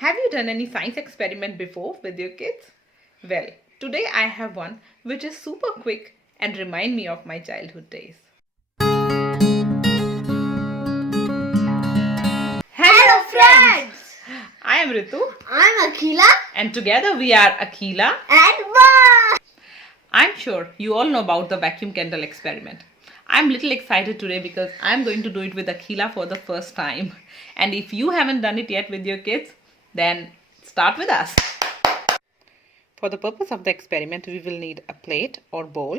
Have you done any science experiment before with your kids? Well, today I have one which is super quick and remind me of my childhood days. Hello friends! I am Ritu. I'm Akila. And together we are Akila And Ma! I'm sure you all know about the vacuum candle experiment. I'm little excited today because I'm going to do it with Akila for the first time. And if you haven't done it yet with your kids, then start with us. For the purpose of the experiment, we will need a plate or bowl,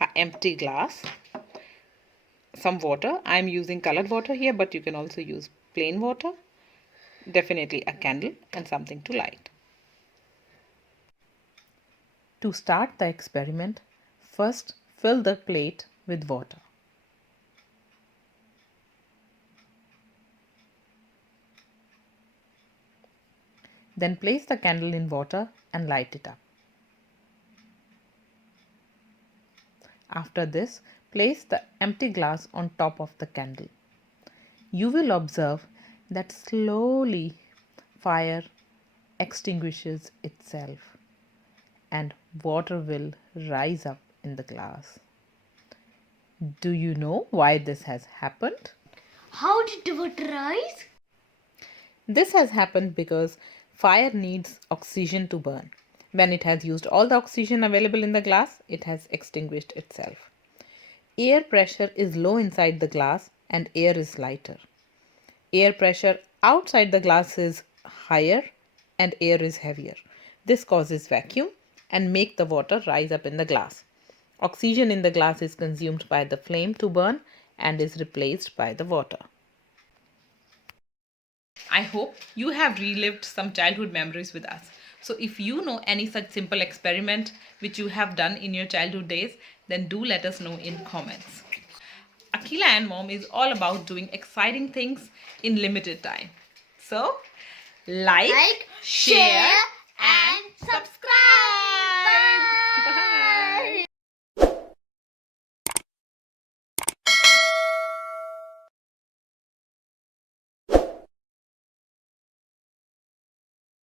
an empty glass, some water. I'm using colored water here, but you can also use plain water. Definitely a candle and something to light. To start the experiment, first fill the plate with water. Then place the candle in water and light it up. After this, place the empty glass on top of the candle. You will observe that slowly fire extinguishes itself and water will rise up in the glass. Do you know why this has happened? How did the water rise? This has happened because fire needs oxygen to burn. When it has used all the oxygen available in the glass, it has extinguished itself. Air pressure is low inside the glass and air is lighter. Air pressure outside the glass is higher and air is heavier. This causes vacuum and make the water rise up in the glass. Oxygen in the glass is consumed by the flame to burn and is replaced by the water. I hope you have relived some childhood memories with us. So if you know any such simple experiment which you have done in your childhood days, then do let us know in comments. Akila and Mom is all about doing exciting things in limited time. So, like, share and subscribe.